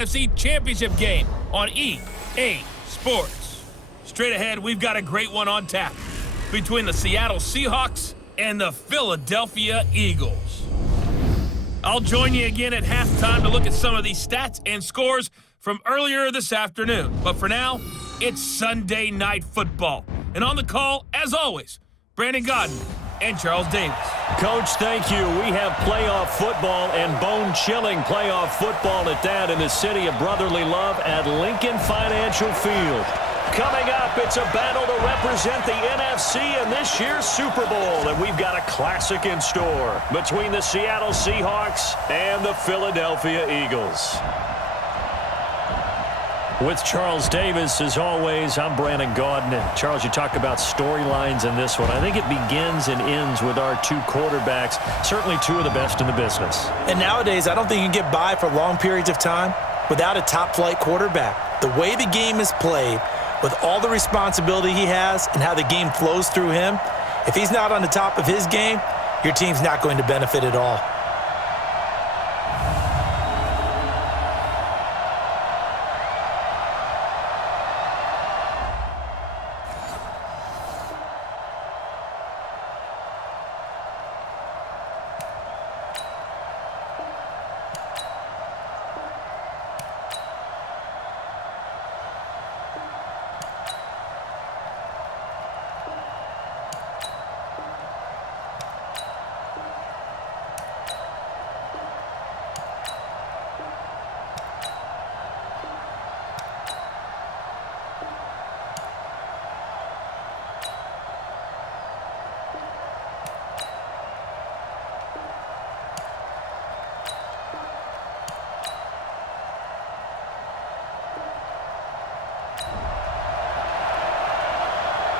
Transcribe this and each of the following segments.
NFC Championship game on EA Sports. Straight ahead, we've got a great one on tap between the Seattle Seahawks and the Philadelphia Eagles. I'll join you again at halftime to look at some of these stats and scores from earlier this afternoon. But for now, it's Sunday Night Football. And on the call, as always, Brandon Godden and Charles Davis. Coach, thank you. We have playoff football and bone-chilling playoff football at that in the city of brotherly love at Lincoln Financial Field. Coming up, it's a battle to represent the NFC in this year's Super Bowl, and we've got a classic in store between the Seattle Seahawks and the Philadelphia Eagles. With Charles Davis, as always, I'm Brandon Godden. And Charles, you talk about storylines in this one. I think it begins and ends with our two quarterbacks, certainly two of the best in the business. And nowadays, I don't think you can get by for long periods of time without a top-flight quarterback. The way the game is played, with all the responsibility he has and how the game flows through him, if he's not on the top of his game, your team's not going to benefit at all.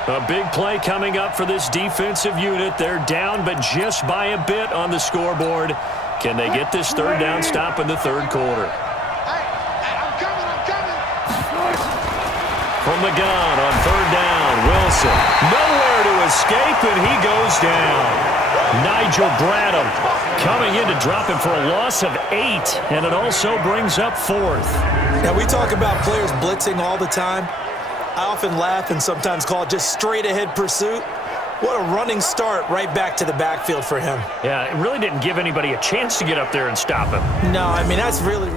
A big play coming up for this defensive unit. They're down, but just by a bit on the scoreboard. Can they get this third down stop in the third quarter? I'm coming. From the gun on third down, Wilson. Nowhere to escape, and he goes down. Nigel Bradham coming in to drop him for a loss of 8, and it also brings up fourth. Now, we talk about players blitzing all the time. I often laugh and sometimes call it just straight-ahead pursuit. What a running start right back to the backfield for him. Yeah, it really didn't give anybody a chance to get up there and stop him. No, I mean, that's really...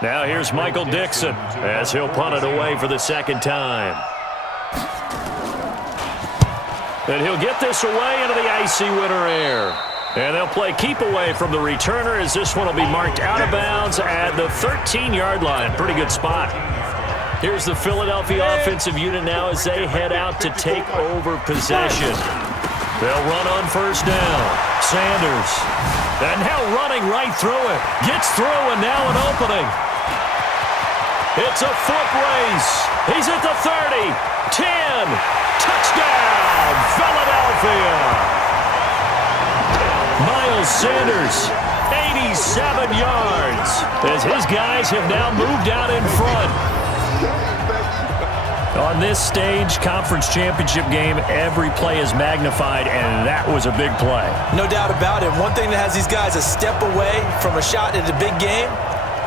Now here's Michael Dixon as he'll punt it away for the second time. And he'll get this away into the icy winter air. And they'll play keep away from the returner as this one will be marked out of bounds at the 13-yard line. Pretty good spot. Here's the Philadelphia offensive unit now as they head out to take over possession. They'll run on first down. Sanders. And now running right through it. Gets through and now an opening. It's a foot race. He's at the 30, 10, touchdown, Philadelphia. Miles Sanders, 87 yards, as his guys have now moved out in front. On this stage, conference championship game, every play is magnified, and that was a big play. No doubt about it. One thing that has these guys a step away from a shot at a big game,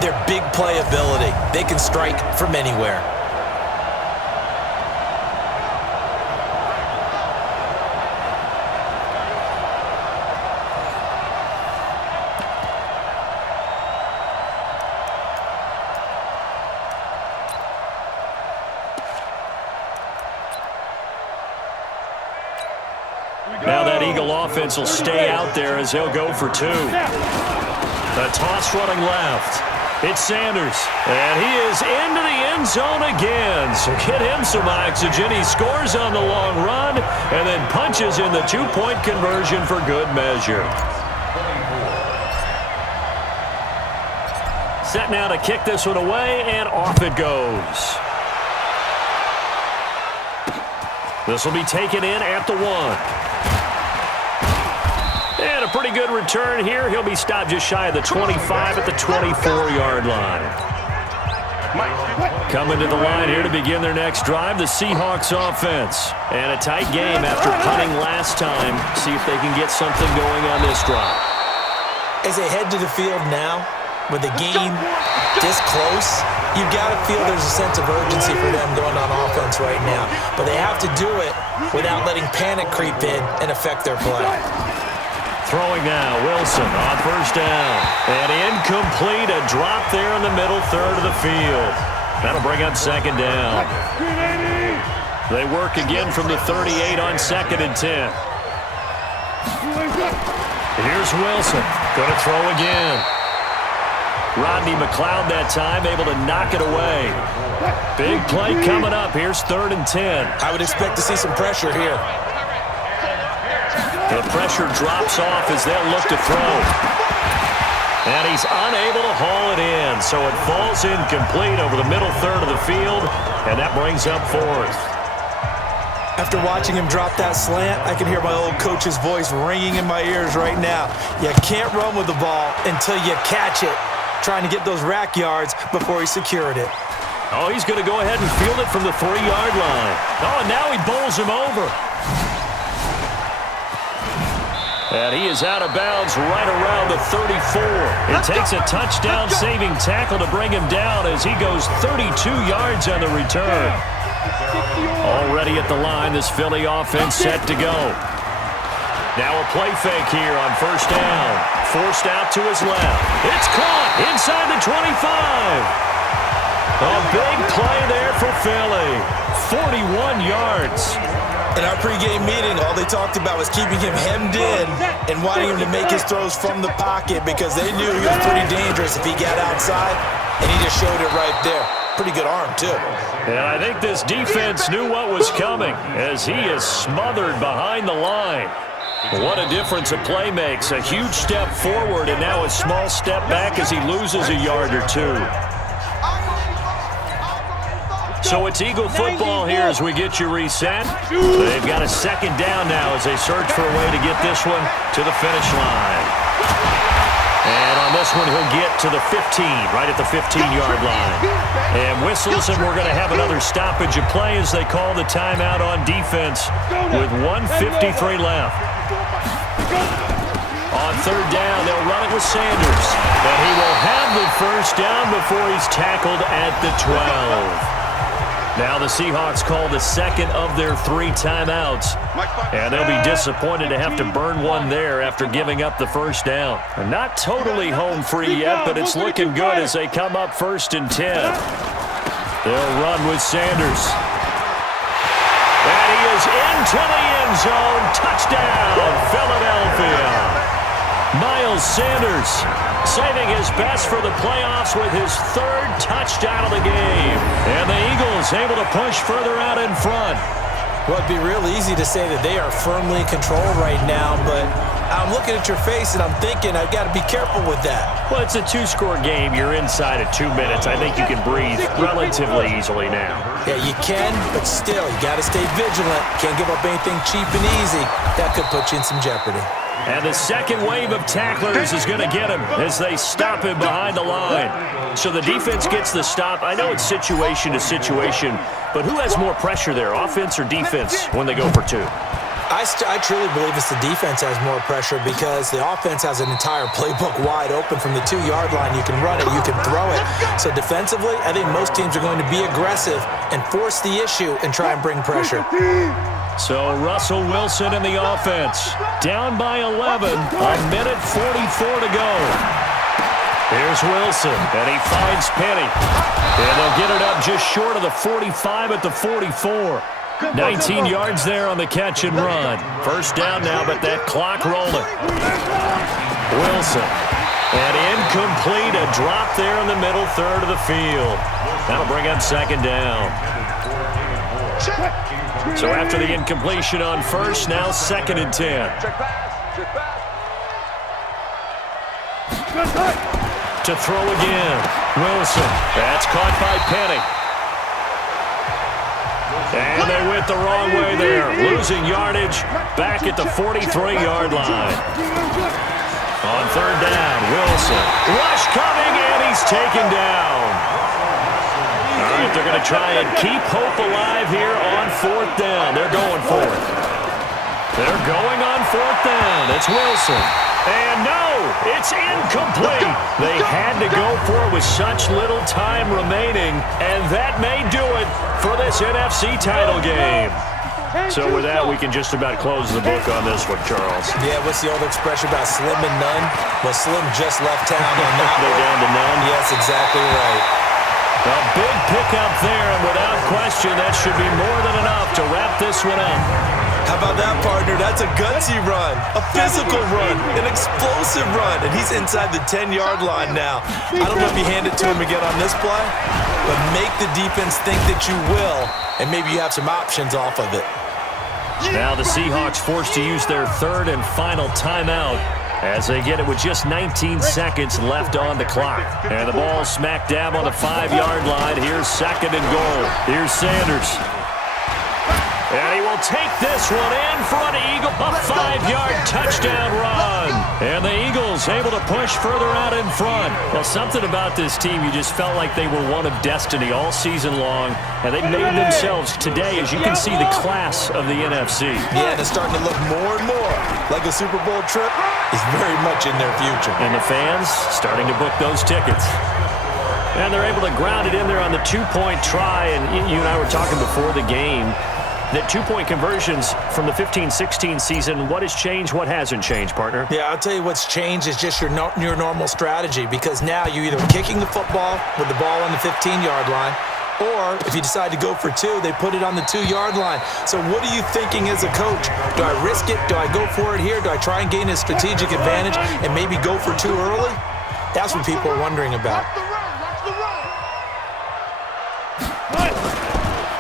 their big play ability. They can strike from anywhere. Now that Eagle offense will stay out there as they'll go for 2. A toss running left. It's Sanders, and he is into the end zone again. So get him some oxygen. He scores on the long run and then punches in the 2-point conversion for good measure. Set now to kick this one away, and off it goes. This will be taken in at the 1. And a pretty good return here. He'll be stopped just shy of the 25 at the 24-yard line. Coming to the line here to begin their next drive, the Seahawks offense. And a tight game after punting last time. See if they can get something going on this drive. As they head to the field now, with the game this close, you've got to feel there's a sense of urgency for them going on offense right now. But they have to do it without letting panic creep in and affect their play. Throwing now, Wilson on first down. And incomplete, a drop there in the middle third of the field. That'll bring up second down. They work again from the 38 on 2nd and 10. Here's Wilson, going to throw again. Rodney McLeod that time able to knock it away. Big play coming up. Here's 3rd and 10. I would expect to see some pressure here. The pressure drops off as they'll look to throw. And he's unable to haul it in, so it falls incomplete over the middle third of the field, and that brings up 4th. After watching him drop that slant, I can hear my old coach's voice ringing in my ears right now. You can't run with the ball until you catch it. Trying to get those rack yards before he secured it. Oh, he's going to go ahead and field it from the 3-yard line. Oh, and now he bowls him over. And he is out of bounds right around the 34. It takes a touchdown-saving tackle to bring him down as he goes 32 yards on the return. Already at the line, this Philly offense set to go. Now a play fake here on first down. Forced out to his left. It's caught inside the 25. A big play there for Philly. 41 yards. In our pregame meeting, all they talked about was keeping him hemmed in and wanting him to make his throws from the pocket because they knew he was pretty dangerous if he got outside, and he just showed it right there. Pretty good arm, too. And I think this defense knew what was coming as he is smothered behind the line. What a difference a play makes. A huge step forward and now a small step back as he loses a yard or two. So it's Eagle football here as we get you reset. They've got a second down now as they search for a way to get this one to the finish line. And on this one, he'll get to the 15, right at the 15-yard line. And whistles, and we're going to have another stoppage of play as they call the timeout on defense with 1:53 left. On third down, they'll run it with Sanders. And he will have the first down before he's tackled at the 12. Now the Seahawks call the second of their 3 timeouts. And they'll be disappointed to have to burn one there after giving up the first down. And not totally home free yet, but it's looking good as they come up 1st and 10. They'll run with Sanders. And he is into the end zone. Touchdown, Philadelphia. Miles Sanders saving his best for the playoffs with his 3rd touchdown of the game. And the Eagles able to push further out in front. Well, it'd be real easy to say that they are firmly in control right now, but I'm looking at your face and I'm thinking I've got to be careful with that. Well, it's a 2-score game. You're inside at 2 minutes. I think you can breathe relatively easily now. Yeah, you can, but still, you got to stay vigilant. Can't give up anything cheap and easy. That could put you in some jeopardy. And the second wave of tacklers is going to get him as they stop him behind the line. So the defense gets the stop. I know it's situation to situation, but who has more pressure there, offense or defense, when they go for 2? I truly believe it's the defense has more pressure because the offense has an entire playbook wide open from the 2-yard line. You can run it, you can throw it. So defensively, I think most teams are going to be aggressive and force the issue and try and bring pressure. So Russell Wilson in the offense. Down by 11, a minute 44 to go. Here's Wilson, and he finds Penny. And they'll get it up just short of the 45 at the 44. 19 yards there on the catch and run. First down now, but that clock rolling. Wilson. And incomplete, a drop there in the middle third of the field. That'll bring up second down. So after the incompletion on first, now 2nd and 10. To throw again, Wilson. That's caught by Penny. And they went the wrong way there, losing yardage back at the 43-yard line. On third down, Wilson. Rush coming, and he's taken down. All right, they're going to try and keep hope alive here on 4th down. They're going for it. They're going on 4th down. It's Wilson. And no, it's incomplete. They had to go for it with such little time remaining, and that may do it for this NFC title game. So with that, we can just about close the book on this one, Charles. Yeah, what's the old expression about slim and none? Well, Slim just left town on that. They're down to none? Yes, exactly right. A big pickup there, and without question, that should be more than enough to wrap this one up. How about that, partner? That's a gutsy run, a physical run, an explosive run, and he's inside the 10-yard line now. I don't know if you hand it to him again on this play, but make the defense think that you will, and maybe you have some options off of it. Now the Seahawks forced to use their 3rd and final timeout as they get it with just 19 seconds left on the clock. And the ball smack dab on the 5-yard line. Here's 2nd and goal. Here's Sanders. And he will take this one in for an Eagle, a 5-yard touchdown run. And the Eagles able to push further out in front. Well, something about this team, you just felt like they were one of destiny all season long. And they made themselves today, as you can see, the class of the NFC. Yeah, and it's starting to look more and more like a Super Bowl trip is very much in their future. And the fans starting to book those tickets. And they're able to ground it in there on the 2-point try. And you and I were talking before the game that 2-point conversions from the 15-16 season, what has changed, what hasn't changed, partner? Yeah, I'll tell you what's changed is just your normal strategy, because now you're either kicking the football with the ball on the 15-yard line, or if you decide to go for 2, they put it on the 2-yard line. So what are you thinking as a coach? Do I risk it? Do I go for it here? Do I try and gain a strategic advantage and maybe go for 2 early? That's what people are wondering about.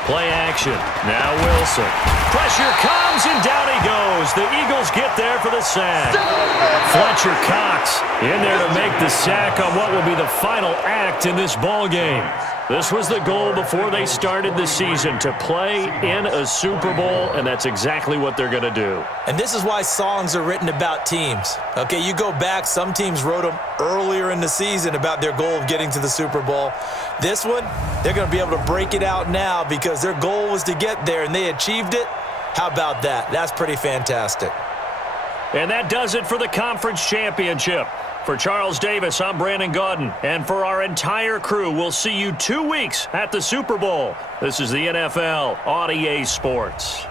Play action. Now Wilson. Pressure comes, and down he goes. The Eagles get there for the sack. Fletcher Cox in there to make the sack on what will be the final act in this ball game. This was the goal before they started the season, to play in a Super Bowl, and that's exactly what they're going to do. And this is why songs are written about teams. Okay, you go back, some teams wrote them earlier in the season about their goal of getting to the Super Bowl. This one, they're going to be able to break it out now because their goal was to get there, and they achieved it. How about that? That's pretty fantastic. And that does it for the conference championship. For Charles Davis, I'm Brandon Gaudin. And for our entire crew, we'll see you 2 weeks at the Super Bowl. This is the NFL on EA Sports.